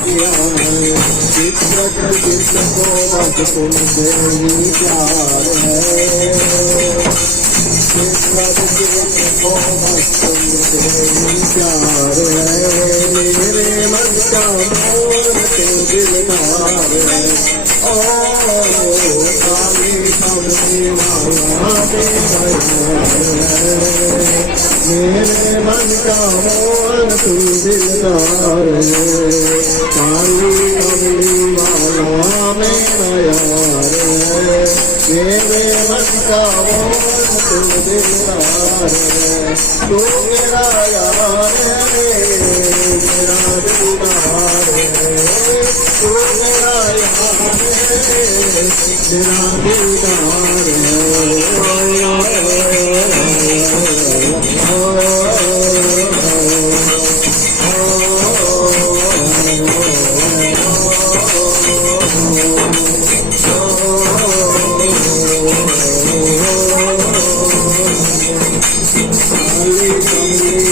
चित्रक चित्र को बस तुमसे ही प्यार है। चित्रक चित्र को बस तुमसे ही प्यार है। मेरे मन का मोर तो दिलदार है। ओ काली कमली माला तेरा है। मेरे मन का मोर तू दिलदार है। काली कमली वाला मेरा यार है। मेरे मन का मोर तू दिलदार है। तू मेरा यार है, मेरा दिलदार है। तू मेरा यार है, मेरा दिलदार है। काली कमली